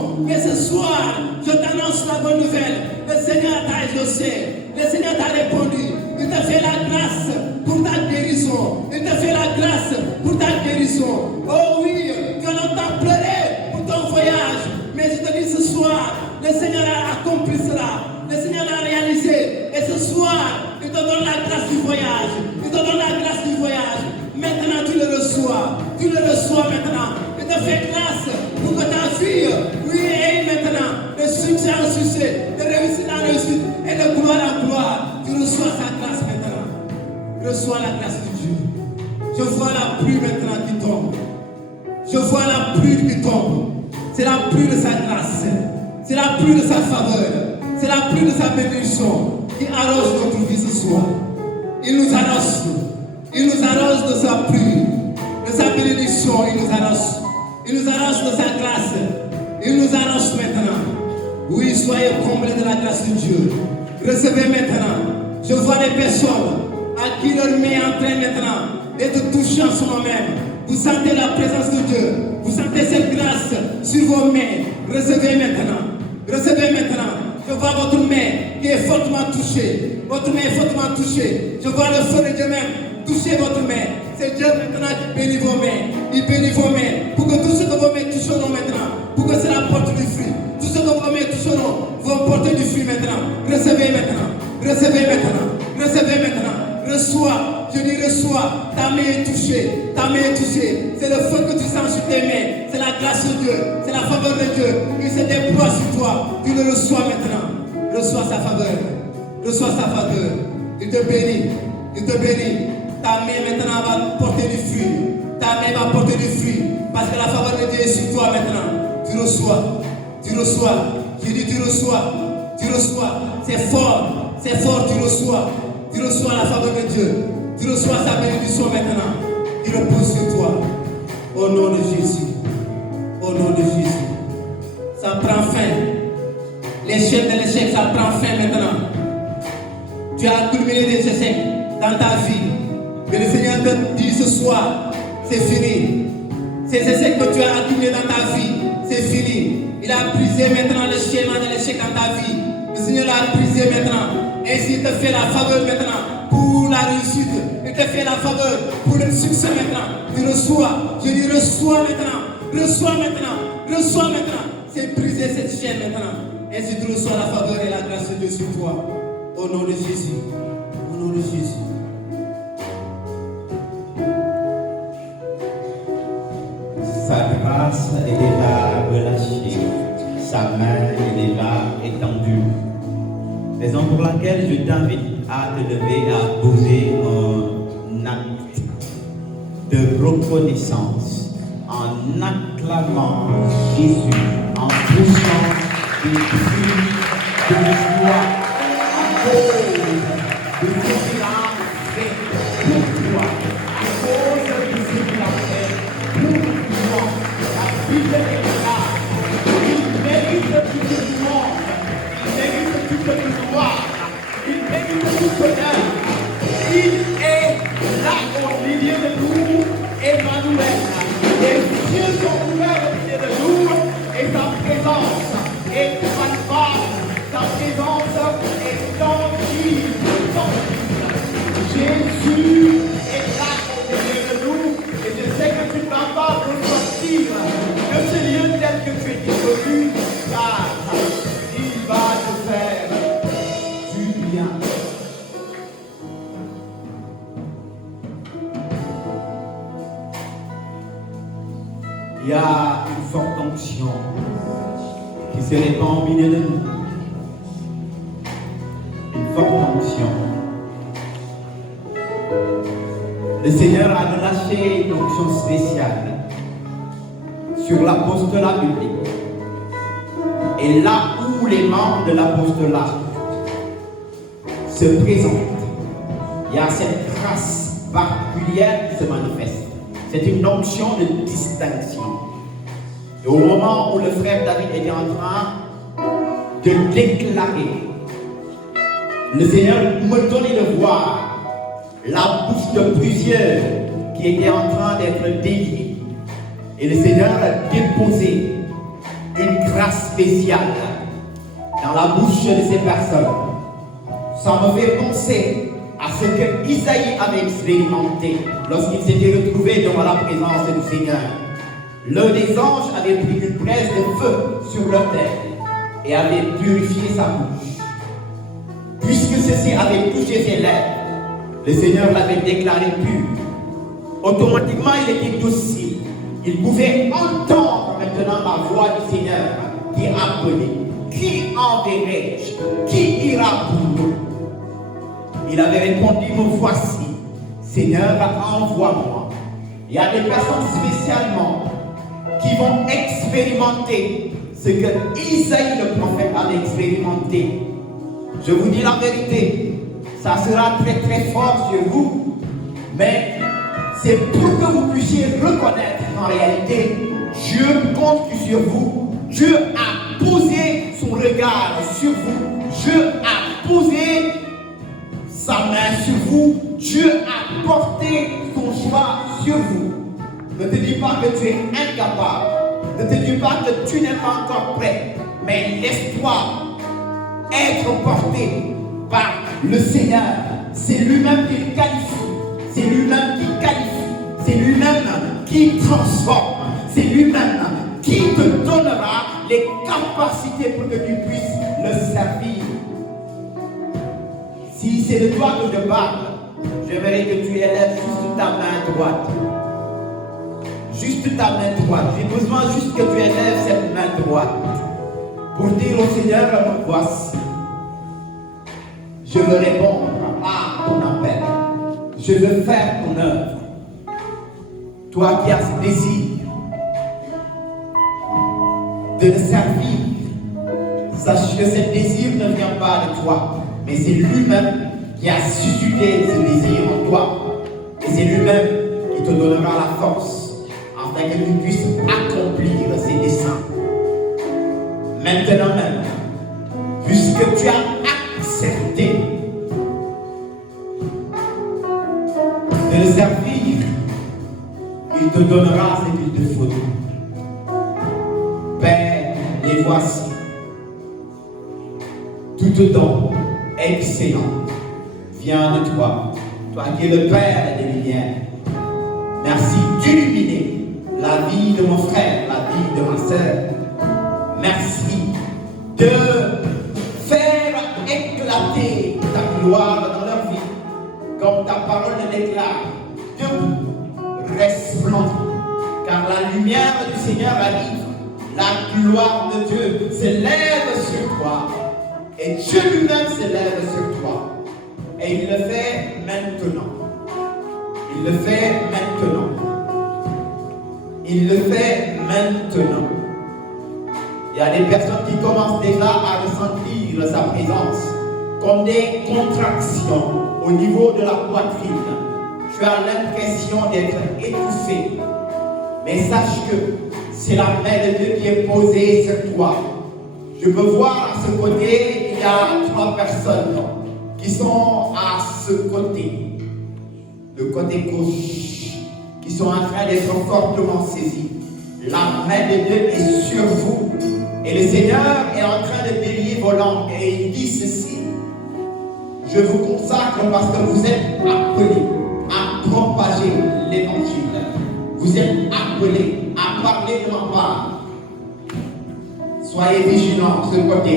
guérison. Mais ce soir, je t'annonce la bonne nouvelle. Le Seigneur t'a exaucé. Le Seigneur t'a répondu. Il t'a fait la grâce pour ta guérison. Il t'a fait la grâce pour ta guérison. Oh oui, tu as longtemps pleuré pour ton voyage. Mais je te dis ce soir, le Seigneur a accompli cela. Le Seigneur l'a réalisé. Et ce soir, il te donne la grâce du voyage. Il te donne la grâce du voyage. Maintenant, tu le reçois. Tu le reçois maintenant. Il te fait grâce pour que ta vie, oui, ait maintenant de succès en succès, de réussite en réussite et de gloire en gloire. Tu reçois sa grâce maintenant. Reçois la grâce de Dieu. Je vois la pluie maintenant qui tombe. Je vois la pluie qui tombe. C'est la pluie de sa grâce. C'est la pluie de sa faveur. C'est la pluie de sa bénédiction qui arrose notre vie ce soir. Il nous arrose. Il nous arrose de sa pluie, de sa bénédiction. Il nous arrose. Il nous arrose de sa grâce. Il nous arrose maintenant. Oui, soyez comblés de la grâce de Dieu. Recevez maintenant. Je vois des personnes à qui leur main est en train maintenant d'être touchées en ce moment même. Vous sentez la présence de Dieu. Vous sentez cette grâce sur vos mains. Recevez maintenant. Recevez maintenant. Je vois votre main qui est fortement touchée. Votre main est fortement touchée. Je vois le feu de Dieu même toucher votre main. C'est Dieu maintenant qui bénit vos mains. Il bénit vos mains. Pour que tout ce que vos mains toucheront maintenant, pour que cela porte du fruit. Tout ce que vos mains toucheront vont porter du fruit maintenant. Recevez maintenant. Recevez maintenant. Recevez maintenant. Reçois. Je dis reçois. Ta main est touchée. Ta main est touchée. C'est le feu que tu sens sur tes mains. C'est la grâce de Dieu. C'est la faveur de Dieu. Il se déploie sur toi. Tu le reçois maintenant. Reçois sa faveur. Reçois sa faveur. Il te bénit. Il te bénit. Ta main maintenant va porter du fruit. Ta main va porter du fruit. Parce que la faveur de Dieu est sur toi maintenant. Tu reçois. Tu reçois. Je dis tu reçois. Tu reçois. C'est fort. C'est fort. Tu reçois. Tu reçois la faveur de Dieu. Tu reçois sa bénédiction maintenant. Il repose sur toi. Au nom de Jésus. Au nom de Jésus. Ça prend fin. L'échec de l'échec, ça prend fin maintenant. Tu as accumulé des échecs dans ta vie. Mais le Seigneur te dit ce soir, c'est fini. Ces échecs que tu as accumulés dans ta vie, c'est fini. Il a brisé maintenant le schéma de l'échec dans ta vie. Le Seigneur l'a brisé maintenant. Ainsi, il te fait la faveur maintenant pour la réussite. Il te fait la faveur pour le succès maintenant. Tu reçois. Je dis reçois maintenant. Reçois maintenant. Reçois maintenant. C'est briser cette chaîne maintenant. Ainsi, tu reçois la faveur et la grâce de Dieu sur toi. Au nom de Jésus. Au nom de Jésus. Sa grâce est déjà relâchée. Sa main est déjà étendue. Raison pour laquelle je t'invite à te lever, à poser un acte de reconnaissance en acclamant Jésus, en poussant des cris de joie à cause de ce qu'il a fait pour toi, à cause de ce qu'il a fait pour toi. La Bible est là. Il mérite toute louange, il mérite toute gloire, il mérite tout honneur. Il est là au milieu de nous, Emmanuel. Les cieux sont ouverts au milieu de nous et sa présence est palpable. Sa présence est tangible. Jésus est là au milieu de nous et je sais que tu ne vas pas ressortir de ce lieu tel que tu es disparu, car il va te faire du bien. Il y a une forte onction qui se répand au milieu de nous. Une forte onction. Le Seigneur a relâché une onction spéciale sur l'apostolat biblique. Et là où les membres de l'apostolat se présentent, il y a cette grâce particulière qui se manifeste. C'est une onction de distinction. Et au moment où le frère David était en train de déclarer, le Seigneur me donnait de voir la bouche de plusieurs qui étaient en train d'être déliés. Et le Seigneur a déposé une grâce grâce spéciale dans la bouche de ces personnes. Ça me fait penser à ce que Isaïe avait expérimenté lorsqu'il s'était retrouvé dans la présence du Seigneur. L'un des anges avait pris une braise de feu sur leur tête et avait purifié sa bouche. Puisque ceci avait touché ses lèvres, le Seigneur l'avait déclaré pur. Automatiquement, il était docile. Il pouvait entendre maintenant la voix du Seigneur qui appelait. Qui enverrai-je? Qui ira pour nous? Il avait répondu, me voici. Seigneur, envoie-moi. Il y a des personnes spécialement qui vont expérimenter ce que Isaïe le prophète avait expérimenté. Je vous dis la vérité, ça sera très très fort sur vous, mais c'est pour que vous puissiez reconnaître en réalité, Dieu compte sur vous. Dieu a posé son regard sur vous. Dieu a posé sa main sur vous. Dieu a porté son choix sur vous. Ne te dis pas que tu es incapable. Ne te dis pas que tu n'es pas encore prêt. Mais laisse-toi être porté par le Seigneur. C'est lui-même qui qualifie. C'est lui-même qui qualifie. C'est lui-même qui transforme. C'est lui-même qui te donnera les capacités pour que tu puisses le servir. Si c'est de toi que je parle, j'aimerais que tu élèves juste ta main droite. Juste ta main droite. J'ai besoin juste que tu élèves cette main droite pour dire au Seigneur, me voici. Je veux répondre à ton appel. Je veux faire ton œuvre. Toi qui as ce désir de le servir, sache que ce désir ne vient pas de toi, mais c'est lui-même qui a suscité ce désir en toi. Et c'est lui-même qui te donnera la force afin que tu puisses accomplir ses desseins. Maintenant même, puisque tu as accepté de le servir, il te donnera ce qu'il te faut. Père, les voici. Tout don excellent vient de toi. Toi qui es le Père des lumières. Merci d'illuminer la vie de mon frère, la vie de ma soeur. Merci de faire éclater ta gloire dans leur vie, comme ta parole le déclare. Debout, resplendis, car la lumière du Seigneur arrive. La gloire de Dieu s'élève sur toi. Et Dieu lui-même s'élève sur toi. Et il le fait maintenant. Il le fait maintenant. Il le fait maintenant. Il y a des personnes qui commencent déjà à ressentir sa présence comme des contractions au niveau de la poitrine. Tu as l'impression d'être étouffé. Mais sache que c'est la main de Dieu qui est posée sur toi. Je peux voir à ce côté, il y a 3 personnes qui sont à ce côté, le côté gauche, qui sont en train d'être fortement saisis. La main de Dieu est sur vous. Et le Seigneur est en train de délier vos langues. Et il dit ceci: je vous consacre parce que vous êtes appelés à propager l'évangile. Vous êtes appelés à parler de ma part. Soyez vigilants, ce côté.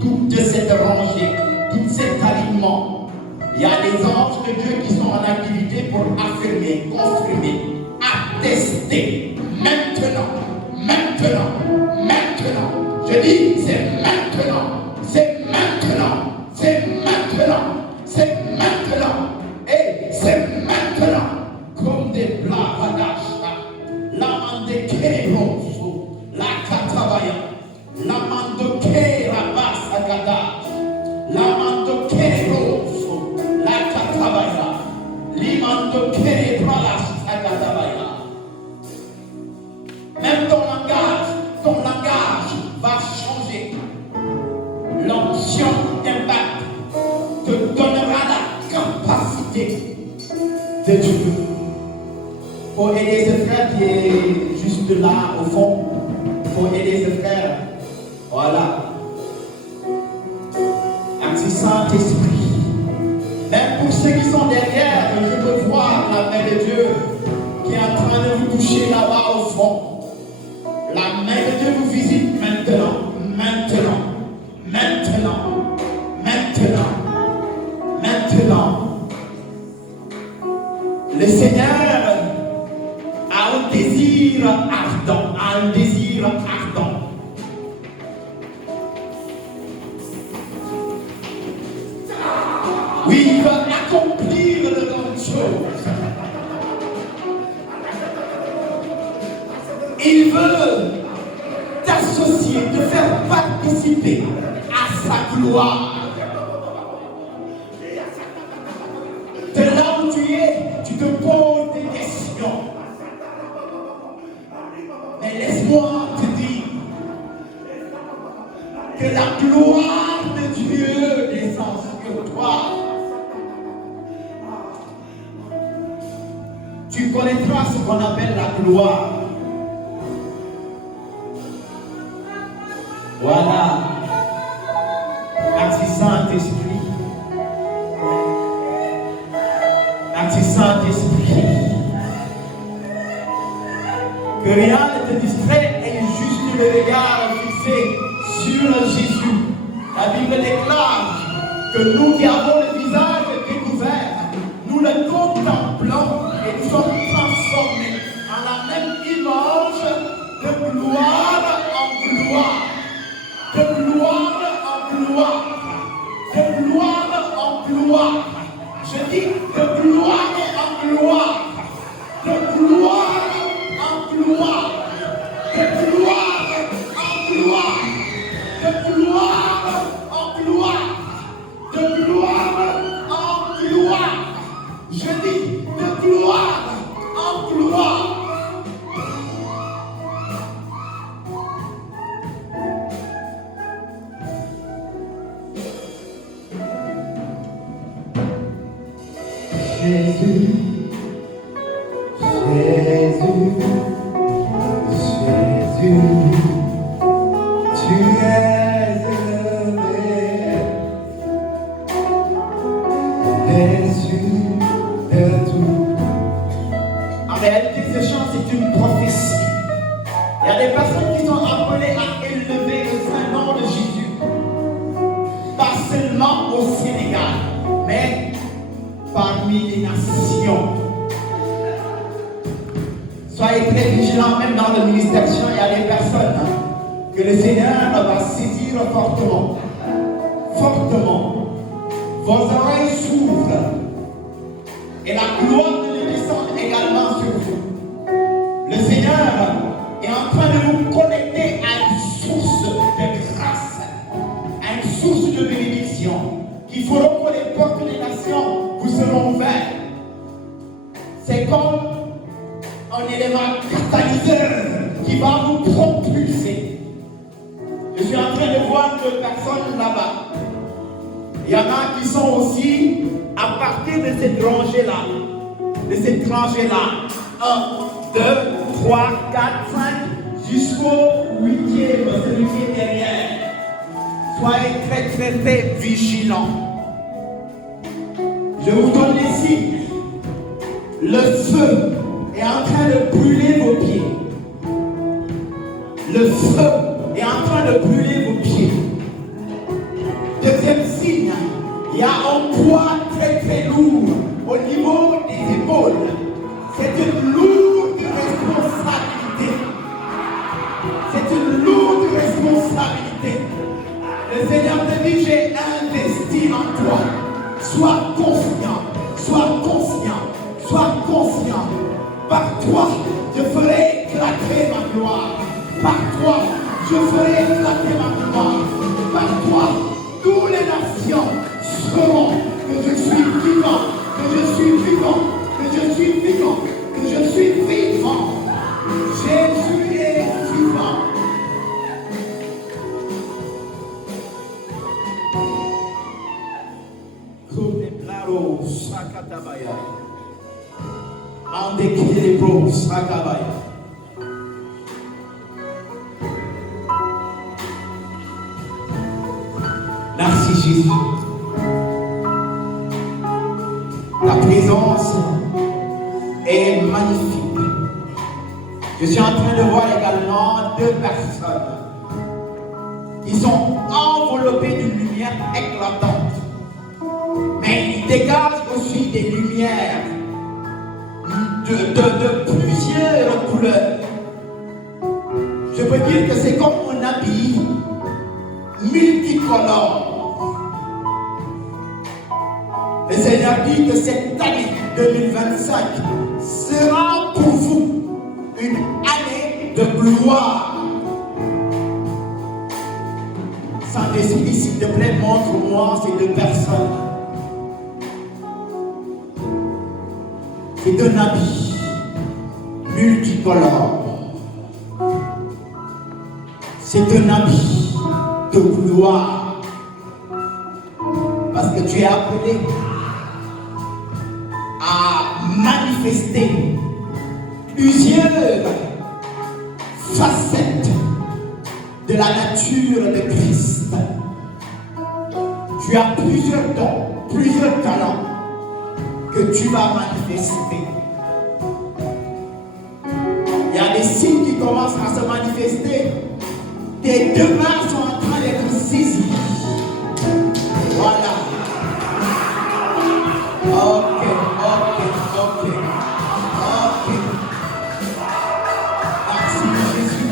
Toute cette rangée, tout cet alignement. Il y a des anges de Dieu qui sont en activité pour affirmer, confirmer, attester. Maintenant. Je dis, c'est maintenant. Et c'est maintenant. Comme des blavadages. La mande kéroso. La katabaya. La mande kérabasagada. La mande kéroso. La katabaya. Limando kébralasagada. Même ton langage va changer. L'onction d'impact te donnera la capacité de Dieu. Pour aider ce frère qui est juste là au fond, pour aider ce frère. Voilà. Merci Saint-Esprit. Même pour ceux qui sont derrière, je peux voir la main de Dieu qui est en train de vous toucher là-bas au fond. La main de Dieu vous visite maintenant, maintenant, maintenant, maintenant, maintenant. Le Seigneur a un désir ardent, a un désir ardent. Oui, il va accomplir de grandes choses. Il veut t'associer, te faire participer à sa gloire. De là où tu es, tu te poses des questions. Mais laisse-moi te dire que la gloire de Dieu descend sur toi. Tu connaîtras ce qu'on appelle la gloire. Voilà. Merci Saint-Esprit. Merci Saint-Esprit. Que rien ne te distrait et juste le regard fixé sur Jésus. La Bible déclare que nous qui avons le visage découvert, nous le contemplons et nous sommes transformés en la même image de gloire en gloire. De gloire en gloire, de gloire en gloire. Je dis de gloire en gloire, de gloire en gloire, de gloire en gloire, de gloire en gloire, de gloire en gloire. Je dis de gloire en gloire. Jésus, Jésus, Jésus, tu es élevé, au-dessus de tout. En réalité, ce chant, c'est une prophétie. Il y a des personnes qui sont appelées à élever le Saint-Nom de Jésus. Pas seulement au Sénégal, mais parmi les nations. Soyez très vigilants, même dans le ministère, il y a des personnes que le Seigneur va saisir fortement. Fortement. Vos oreilles s'ouvrent et la gloire de Dieu descend également sur vous. Le Seigneur est en train de vous connecter à une source de grâce, à une source de bénédiction qui feront que les portes des nations vous seront ouverts. C'est comme un élément catalyseur qui va vous propulser. Je suis en train de voir deux personnes là-bas. Il y en a qui sont aussi à partir de cette rangée-là. De cette rangée-là. 1, 2, 3, 4, 5, jusqu'au 8e, celui qui est derrière. Soyez très, très, très vigilants. Je vous donne les signes. Le feu est en train de brûler vos pieds. Le feu est en train de brûler vos pieds. Deuxième signe, il y a un poids très très lourd au niveau des épaules. C'est une lourde responsabilité. C'est une lourde responsabilité. Le Seigneur te dit, j'ai investi en toi. Sois conscient, sois conscient, sois conscient. Par toi, je ferai éclater ma gloire. Par toi, je ferai éclater ma gloire. Par toi, toutes les nations sauront que je suis vivant, que je suis vivant, que je suis vivant, que je suis vivant. Jésus est vivant. Merci Jésus. Ta présence est magnifique. Je suis en train de voir également deux personnes qui sont enveloppées d'une lumière éclatante. Mais ils dégagent aussi des lumières de plusieurs couleurs. Je peux dire que c'est comme un habit multicolore. Le Seigneur dit que cette année 2025 sera pour vous une année de gloire. Saint-Esprit, s'il te plaît, montre-moi ces deux personnes. C'est un habit multicolore. C'est un habit de gloire. Parce que tu es appelé à manifester plusieurs facettes de la nature de Christ. Tu as plusieurs dons, plusieurs talents que tu vas manifester. Il y a des signes qui commencent à se manifester. Tes deux mains sont en train d'être saisies. Voilà. Ok. Merci Jésus.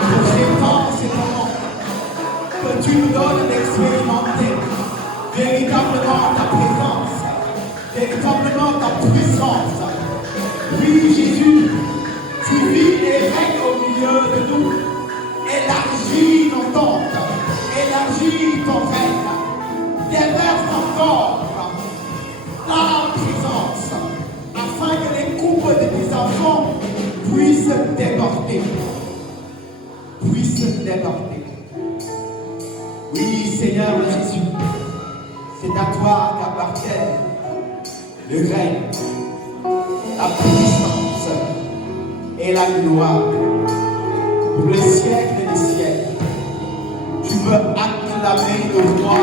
Pour ces temps, ces moments que tu nous donnes d'expérimenter véritablement ta présence, véritablement ta puissance. Oui Jésus, tu vis et règnes au milieu de nous. Élargis nos tentes, élargis ton règne, déverse encore ta présence, afin que les coupes de tes enfants puissent déborder. Oui, Seigneur Jésus, c'est à toi qu'appartient le règne, la puissance et la gloire pour les siècles des siècles. Tu veux acclamer le roi